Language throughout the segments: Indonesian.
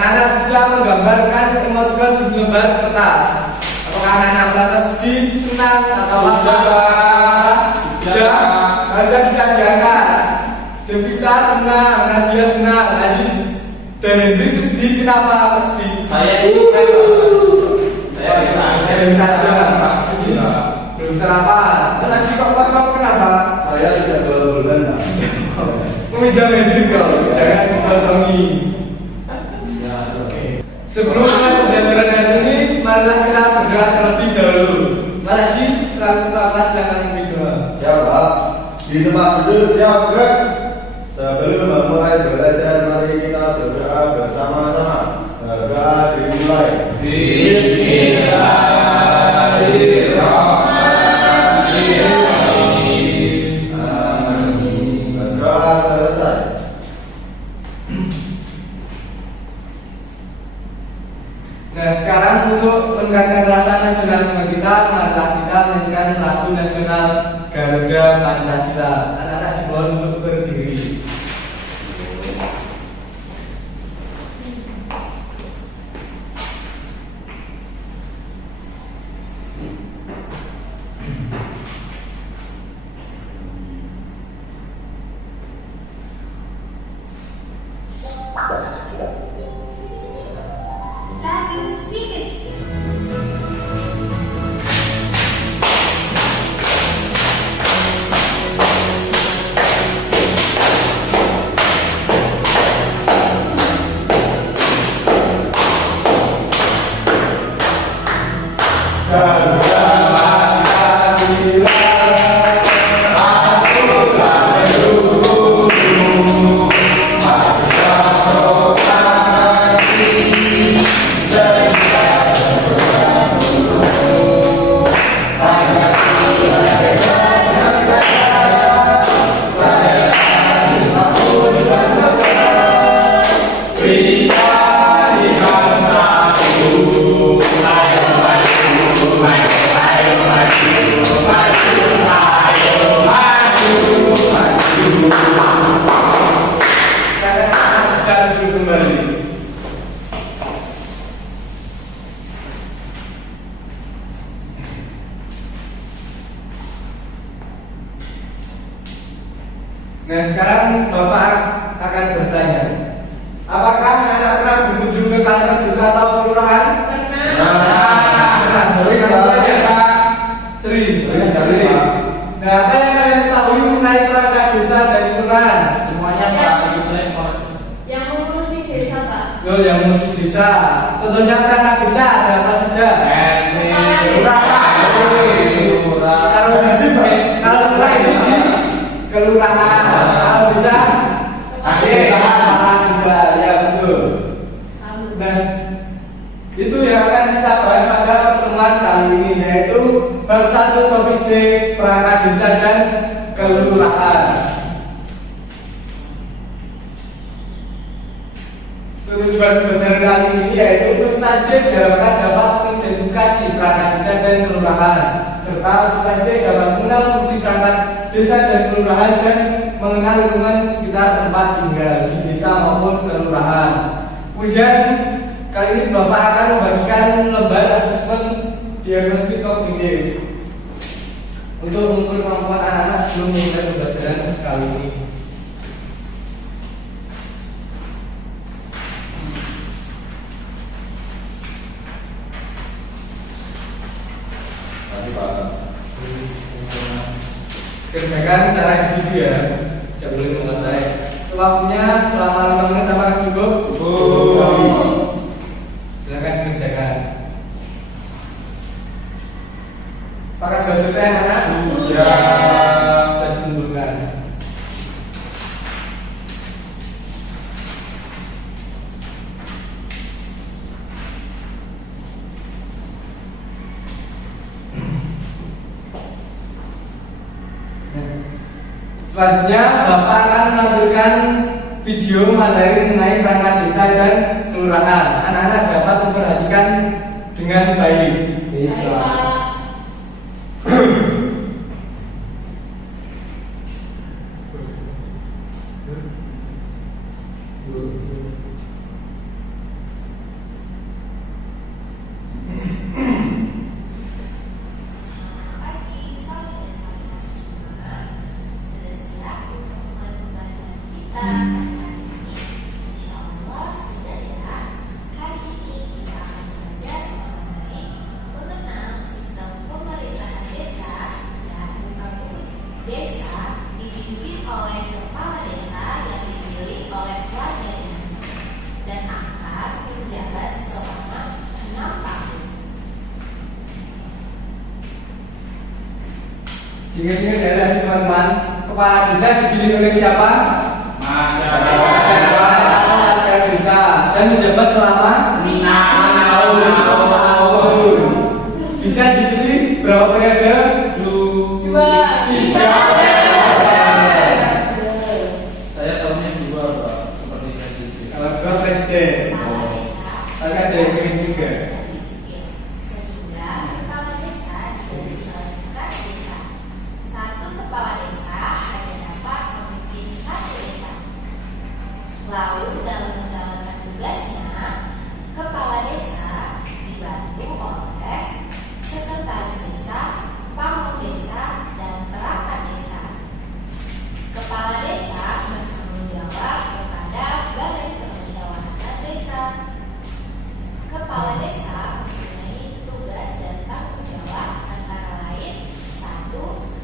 Anak-anak bisa menggambarkan emoticon di selembar kertas. Apakah anak-anak merasa sedih, senang, atau apa? Sudah bisa diangkat. Devita senang, Nadia senang, Ais dan Hendrik sedih. Kenapa sedih? Saya ini saya bisa aja. Belum sarapan. Tadi kok kosong kenapa? Saya tidak bulan Pak. Meminjam Hendrik kau, jangan dikosongi. ya oke. Sebelum mulai pembelajaran hari ini, marilah kita bergerak terlebih dahulu. Lagi selaku kelas silakan berdua. Siap Pak. Di tempat duduk siap gerak. Sebelum memulai belajar, mari kita berdoa bersama-sama. Berdoa dimulai. Bismillahirrahmanirrahim. Amin. Berdoa selesai. Nah, sekarang untuk meningkatkan rasa nasionalisme kita, marilah kita menyanyikan lagu nasional Garuda Pancasila. Anak-anak dimohon untuk berdiri. Nah, sekarang Bapak akan bertanya, apakah anak pernah berkunjung ke kantor desa atau kelurahan? Pernah. Sering Pak. Sering. Nah, apa yang kalian ketahui mengenai perangkat desa dan kelurahan? Semuanya Pak, itu saya mau. Yang mengurusi desa Pak. Yang mengurusi desa. Contohnya perangkat desa ada apa saja? Kalau kelurahan itu di kelurahan. Kalau desa, desa, ya betul. Nah, itu yang akan kita bahas pada pertemuan kali ini, yaitu bab 1 topik C, perangkat desa dan kelurahan. Tujuan pembelajaran kali ini yaitu peserta D diharapkan dapat mengidentifikasi perangkat desa dan kelurahan, serta peserta D dapat mengenal fungsi perangkat desa dan kelurahan dan mengenal lingkungan sekitar tempat tinggal di desa maupun kelurahan. Kemudian kali ini Bapak akan membagikan lembar asesmen diagnostik kognitif untuk mengukur kemampuan anak-anak sebelum memulai pembelajaran kali ini. Kerjakan secara individu ya, tidak boleh mengontai. Waktunya selama 5 menit apakah cukup? Silakan dikerjakan. Apakah sudah selesai anak? Sudah. Bisa dikumpulkan. Selanjutnya Bapak akan menampilkan video materi mengenai perangkat desa dan kelurahan. Anak-anak dapat memperhatikan dengan baik. Baik, Pak. menjabat selama 6 tahun. Ingat-ingat daerah ini teman-teman, kepala desa dipilih oleh siapa? Masyarakat desa dan menjabat selama 6 tahun. Bisa dipilih berapa periode? 2, 3. Saya tahunya 2 Pak, seperti presiden. Kalau 2 presiden, tapi ada yang ingin juga. Sehingga kepala desa diganti oleh tugas desa. Satu kepala desa hanya dapat memimpin 1 desa. Lalu dalam menjalankan tugasnya, kepala desa dibantu oleh sekretaris desa, pamong desa, dan perangkat desa. Kepala desa bertanggung jawab kepada Badan Permusyawaratan Desa. Kepala desa mempunyai tugas dan tanggung jawab antara lain: 1.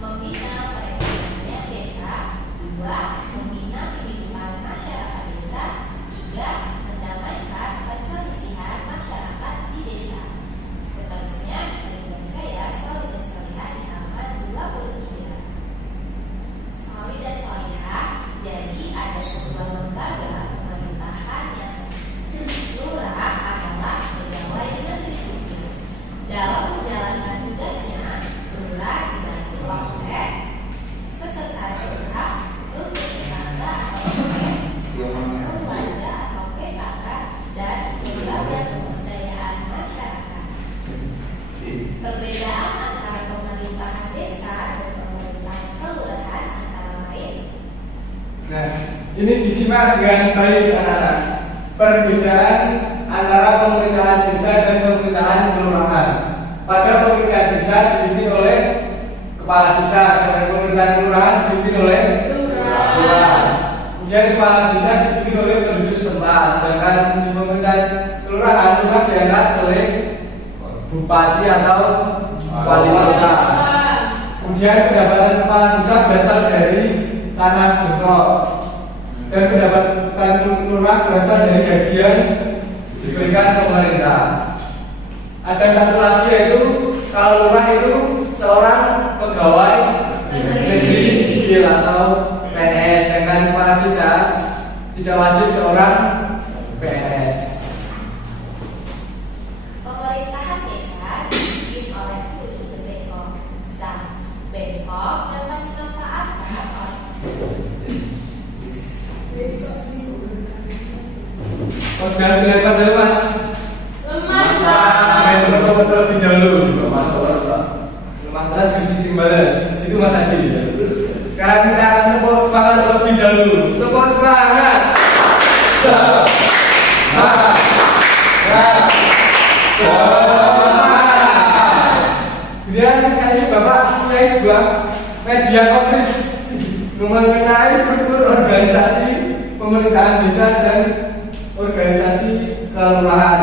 Membina perekonomian desa, 2. Membina kehidupan masyarakat desa, 3. Mendamaikan perselisihan masyarakat di desa. Seterusnya bisa dibaca ya, Soli dan Soliha di halaman 23. Soli dan Soliha, jadi ada sebuah lembaga pemerintahan yang lurah adalah pegawai negeri sipil. Dalam menjalankan tugasnya, lurah dibantu oleh sekretaris lurah, rukun tetangga atau keluarga atau PKK, dan lembaga pemberdayaan masyarakat. Perbedaan antara pemerintahan desa dan pemerintahan kelurahan antara lain. Nah, ini disimak dengan baik anak-anak. Perbedaan antara pemerintahan desa dan pemerintahan kelurahan. Pada pemerintahan desa dipimpin oleh kepala desa, sedangkan pemerintahan kelurahan dipimpin oleh lurah. Kemudian kepala desa dipimpin oleh penduduk setempat, sedangkan di pemerintahan kelurahan lurah diangkat oleh bupati atau wali kota. Kemudian pendapatan kepala desa berasal dari tanah bengkok dan pendapatan lurah berasal dari gajian diberikan pemerintah. Ada satu lagi yaitu kalau lurah itu seorang pegawai negeri sipil atau PNS, sedangkan kepala desa tidak wajib seorang PNS. Pemerintahan desa dipimpin oleh 7 sebekok. Bekok dapat dimanfaatkan oleh Mas jangan dilempar dulu mas. lemas Main betul-betul lebih dahulu. Masalah. Lemah kelas bisnis balas. Itu mas Adi. Sekarang kita akan tepuk semangat terlebih dahulu. Tepuk semangat. Semangat. Kemudian kali Bapak punya sebuah media konkret mengenai struktur organisasi pemerintahan desa dan organisasi kelurahan.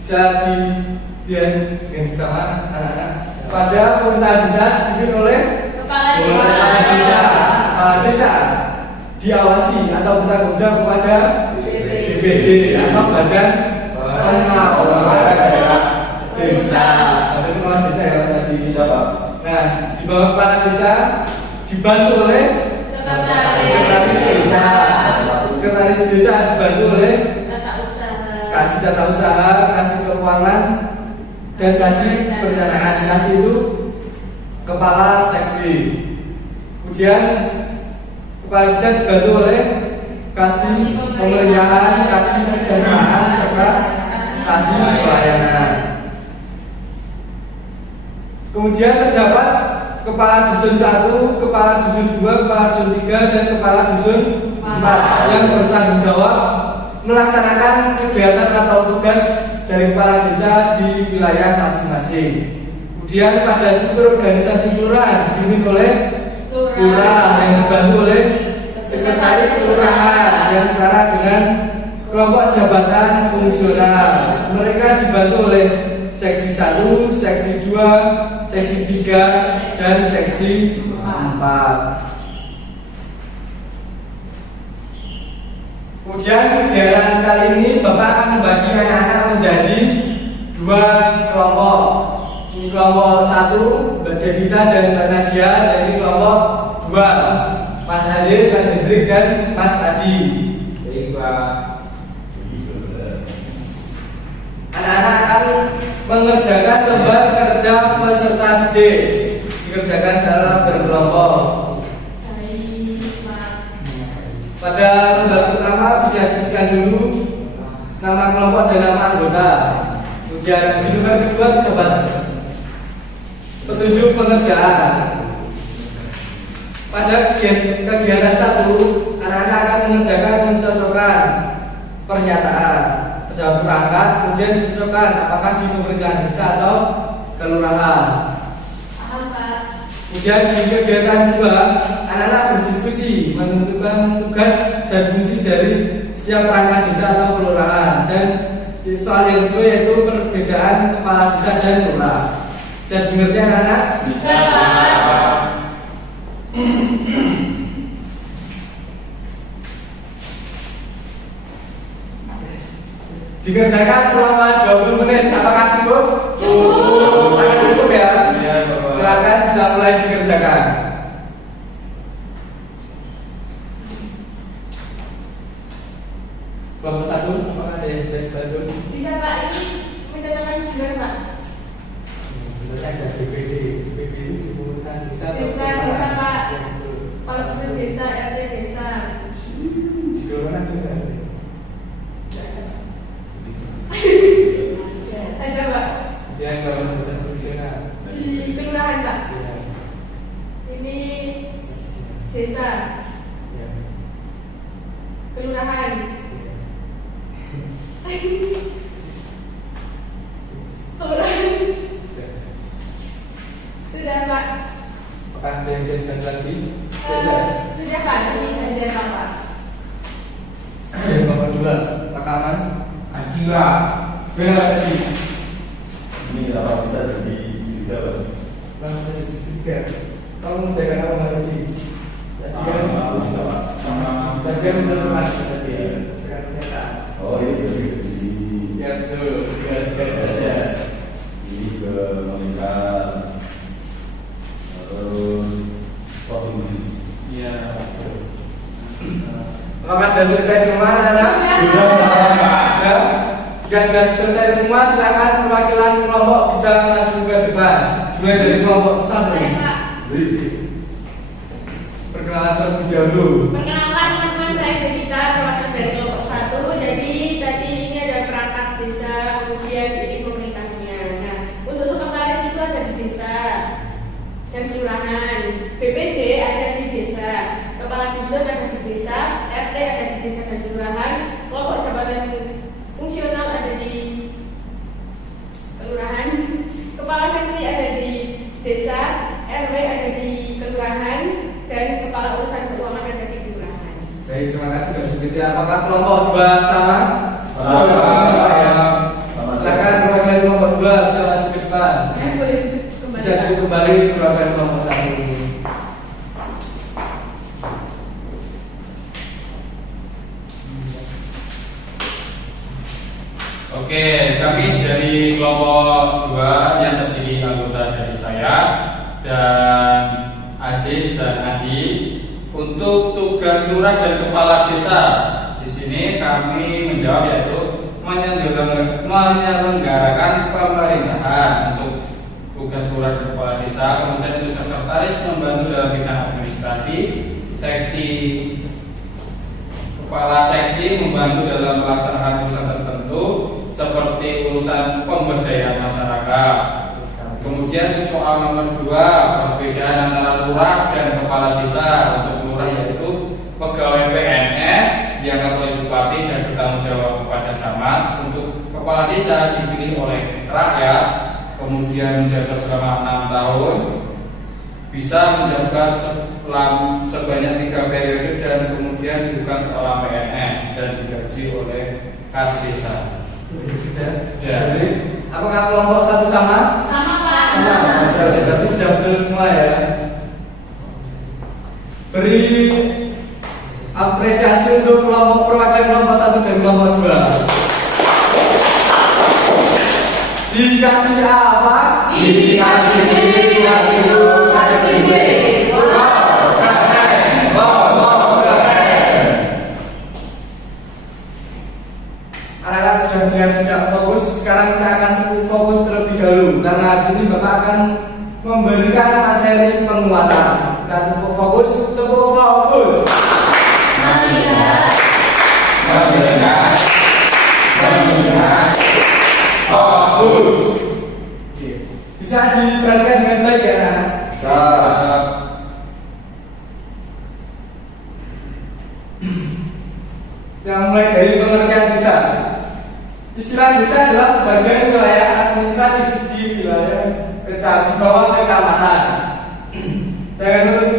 Bisa dilihat dengan sama anak-anak. Pada pemerintahan desa dipimpin oleh kepala kepala desa. Kepala desa diawasi atau bertanggung jawab kepada BPD atau Badan Pengawas Desa. Badan Pengawas Desa ya tadi. Siapa? Nah, di bawah kepala desa dibantu oleh sekretaris desa. Sekretaris desa dibantu oleh tata usaha, kasih tata usaha, kasih keuangan, dan kasih perencanaan. Kasih itu kepala seksi. Kemudian kepala desa dibantu oleh kasih pemerintahan, kasih kesejahteraan, serta kasih pelayanan. Kemudian terdapat kepala dusun 1, kepala dusun 2, kepala dusun 3, dan kepala dusun 4 yang bertanggung jawab melaksanakan kegiatan atau tugas dari kepala desa di wilayah masing-masing. Kemudian pada struktur organisasi kelurahan dipimpin oleh lurah yang dibantu oleh sekretaris kelurahan yang setara dengan kelompok jabatan fungsional. Mereka dibantu oleh seksi 1, seksi 2, seksi 3, dan seksi 4. Kemudian kegiatan kali ini Bapak akan membagi anak-anak menjadi dua kelompok. Ini kelompok 1 Mbak Devita dan Mbak Nadia, dan ini kelompok 2 Mas Aziz, Mas Hendrik dan Mas Adi. Baik, Pak. Anak-anak akan mengerjakan lembar kerja peserta didik, dikerjakan secara berkelompok. Pada lembar pertama bisa diisikan dulu nama kelompok dan nama anggota. Kemudian di lembar kedua dapat petunjuk pengerjaan. Pada kegiatan 1, anak-anak akan mengerjakan mencocokkan pernyataan terhadap perangkat, kemudian dicocokkan apakah di pemerintahan desa atau kelurahan. Kemudian di kegiatan 2, anak-anak berdiskusi menentukan tugas dan fungsi dari setiap perangkat desa atau kelurahan. Dan soal yang kedua yaitu perbedaan kepala desa dan lurah. Bisa mengerti anak-anak? Bisa. Dikerjakan selama 20 menit. Apakah cukup? Cukup. Sangat cukup ya? Iya, Bapak. Silakan bisa mulai dikerjakan. Kelompok 1, apakah ada yang bisa dibantu? Bisa Pak, ini mencocokkan juga Pak. Sebenarnya ada BPD. BPD ini pemerintahan desa. atau Desa, kelurahan? desa, Pak. Ya, betul. Kalau pusat desa, RT desa. Di kelurahan juga ada. Ada Pak. Yang kalau sudah fungsional. Di kelurahan Pak. Ya. Ini desa, Ya. kelurahan. Kelurahan. Sudah Pak. Apakah ada yang bisa dibantu lagi? Sudah. Sudah Pak, ini saja Pak. Nomor 2, rekaman. Adila. Bella tadi. Ini apa bisa jadi juga, Pak? Langsung jadi tiga. Tolong menjaga apa Mas Adi? Tadi kan tadi kan menentukan tadi dengan pernyataan. Oh, ini dari segi Ya betul, tiga saja. ini ke Monika, terus provinsi. Iya. Apakah sudah selesai semua anak-anak? Ya. Jika sudah selesai semua, silakan perwakilan kelompok bisa maju ke depan. Mulai dari kelompok 1. Jadi, Perkenalan terlebih dahulu. Perkenalkan teman-teman, saya Devita, perwakilan dari kelompok 1. Jadi tadi ini ada perangkat desa, kemudian ini pemerintahnya. Nah, untuk sekretaris itu ada di desa dan kelurahan. BPD ada di desa, kepala dusun ada di desa, RT ada di desa dan kelurahan, kelompok jabatan fungsional ada di kelurahan, kepala seksi ada di desa, RW ada di kelurahan, dan kepala urusan keuangan ada di kelurahan. Baik, terima kasih Mbak Devita. Apakah kelompok 2 sama? Sama. Ya. Silakan perwakilan kelompok 2 bisa maju ke depan. Ya, boleh kembali. Bisa kembali perwakilan kelompok 1. Oke, kami dari kelompok 2 yang terdiri anggota dari saya dan Aziz dan Adi untuk tugas lurah dan kepala desa. Di sini kami menjawab yaitu menyelenggarakan pemerintahan untuk tugas lurah dan kepala desa. Kemudian untuk sekretaris membantu dalam bidang administrasi, kepala seksi membantu dalam pelaksanaan urusan tertentu seperti urusan pemberdayaan masyarakat. Kemudian soal nomor 2, perbedaan antara lurah dan kepala desa. Untuk lurah yaitu pegawai PNS diangkat oleh bupati dan bertanggung jawab kepada camat. Untuk kepala desa dipilih oleh rakyat, kemudian menjabat selama 6 tahun, bisa menjabat sebanyak 3 periode dan kemudian bukan seorang PNS dan digaji oleh kas desa. Sudah. Ya. Jadi, apakah kelompok 1 sama? Sama Pak. Sama. Berarti sudah betul semua ya. Beri apresiasi untuk kelompok perwakilan kelompok 1 dan kelompok 2. Dikasih apa? Dikasih B, dikasih U, dikasih B. Wow, keren. Wow, keren. Anak-anak sudah melihat tidak fokus. Sekarang kita akan fokus terlebih dahulu karena hari ini Bapak akan memberikan materi penguatan. Kita tepuk fokus. Melihat, mendengar, mendengar, Fokus. Bisa diperhatikan dengan baik ya, anak. Kita mulai dari pengertian desa. Istilah desa adalah bagian wilayah administratif di wilayah di bawah kecamatan. Dan menurut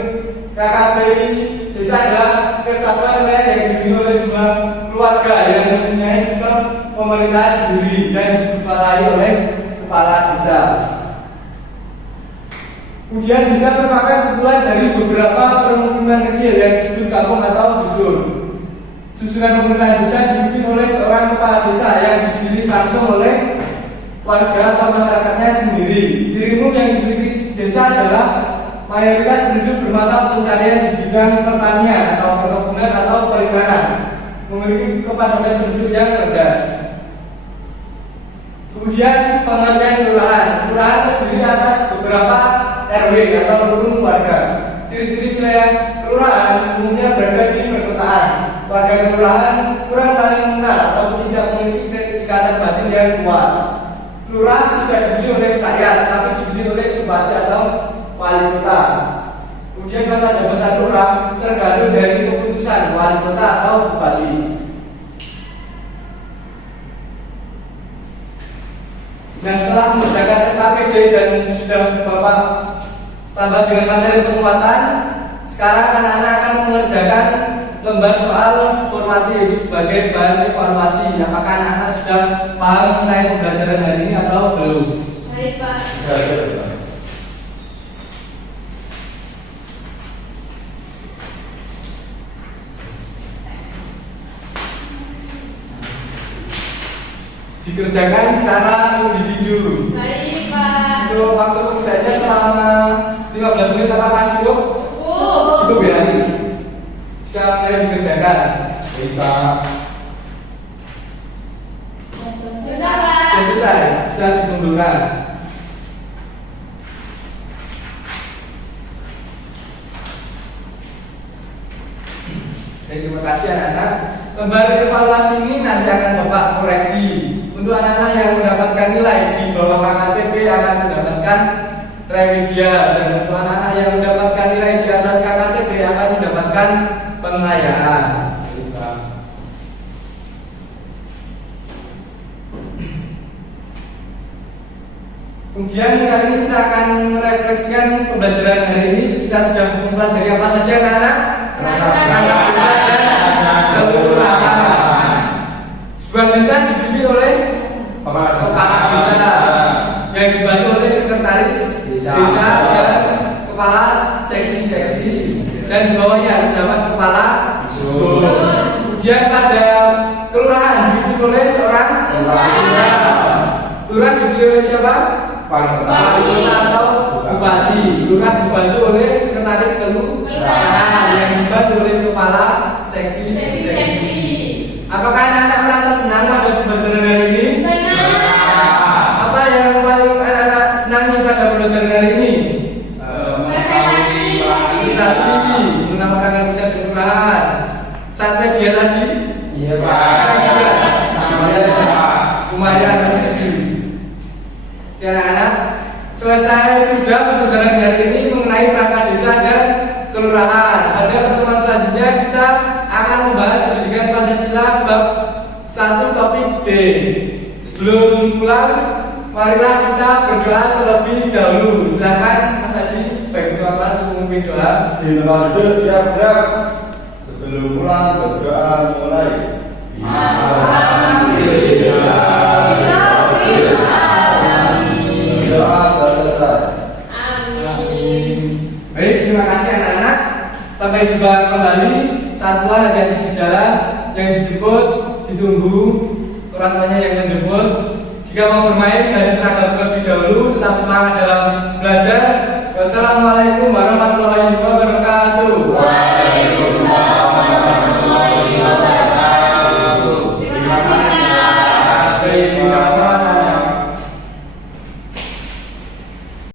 KKPI, desa adalah kesatuan wilayah yang dipimpin oleh sebuah keluarga yang mempunyai sistem pemerintah sendiri dan dikepalai oleh kepala desa. Kemudian desa merupakan kumpulan dari beberapa permukiman kecil yang disebut kampung atau dusun. Susunan pemerintahan desa dipimpin oleh seorang kepala desa yang dipilih langsung oleh warga atau masyarakatnya sendiri. Ciri umum yang dimiliki desa adalah mayoritas penduduk bermata pencarian di bidang pertanian atau perkebunan atau perikanan, memiliki kepadatan penduduk yang rendah. Kemudian pengertian kelurahan. Kelurahan terdiri atas beberapa RW atau rukun warga. Ciri-ciri wilayah kelurahan umumnya berada di perkotaan. Warga kelurahan kurang saling mengenal atau tidak memiliki ikatan batin yang kuat. Lurah tidak dipilih oleh rakyat, tapi dipilih oleh bupati atau wali kota. Kemudian masa jabatan lurah tergantung dari keputusan wali kota atau bupati. Nah, setelah mengerjakan KPJ dan sudah Bapak tambah dengan materi penguatan, sekarang anak-anak akan mengerjakan lembar soal formatif sebagai bahan evaluasi. Apakah anak-anak sudah paham mengenai pembelajaran hari ini atau belum? Baik, Pak. Dikerjakan secara individu. Baik, Pak. Untuk waktu kerjanya selama 15 menit apakah cukup? Cukup. Cukup ya? Bisa mulai dikerjakan. Baik, Pak. Sudah, Pak. Sudah selesai, bisa ditundukkan. Baik, terima kasih anak-anak. Lembar evaluasi ini nanti akan Bapak koreksi. Untuk anak-anak yang mendapatkan nilai di bawah KKTP akan mendapatkan remedial, dan untuk anak-anak yang mendapatkan nilai di atas KKTP akan mendapatkan pengayaan. Kemudian kali ini kita akan merefleksikan pembelajaran hari ini. Kita sudah mempelajari apa saja anak-anak? Perangkat desa dan kelurahan. Sebuah desa dipimpin oleh kepala desa yang dibantu oleh sekretaris desa dan kepala seksi-seksi, dan di bawahnya terdapat kepala dusun. Kemudian pada kelurahan dipimpin oleh seorang lurah. Lurah dipimpin oleh siapa? Wali kota atau bupati. Lurah dibantu oleh sekretaris kelurahan yang dibantu oleh kepala seksi. Apakah anak-anak merasa senang pada pembelajaran hari ini? Apa yang paling anak-anak senangi pada pembelajaran hari ini? Prestasi mengenal perangkat desa dan kelurahan. Saat media tadi? Iya, Pak. Lumayan Mas Edi. Ya anak-anak, selesai sudah pembelajaran hari ini mengenai perangkat desa dan kelurahan. Pada pertemuan selanjutnya kita akan membahas pendidikan Pancasila bab 1 topik D. Sebelum pulang, marilah kita berdoa terlebih dahulu. Silakan Mas Adi sebagai ketua kelas untuk memimpin doa. Di tempat duduk siap gerak. Sebelum pulang berdoa mulai. Doa selesai. Baik, terima kasih anak-anak. Sampai jumpa kembali. Saat pulang hati-hati di jalan. Yang dijemput ditunggu, orang tuanya yang menjemput Jika mau bermain, ganti seragam terlebih dahulu. Tetap semangat dalam belajar. Wassalamualaikum warahmatullahi wabarakatuh.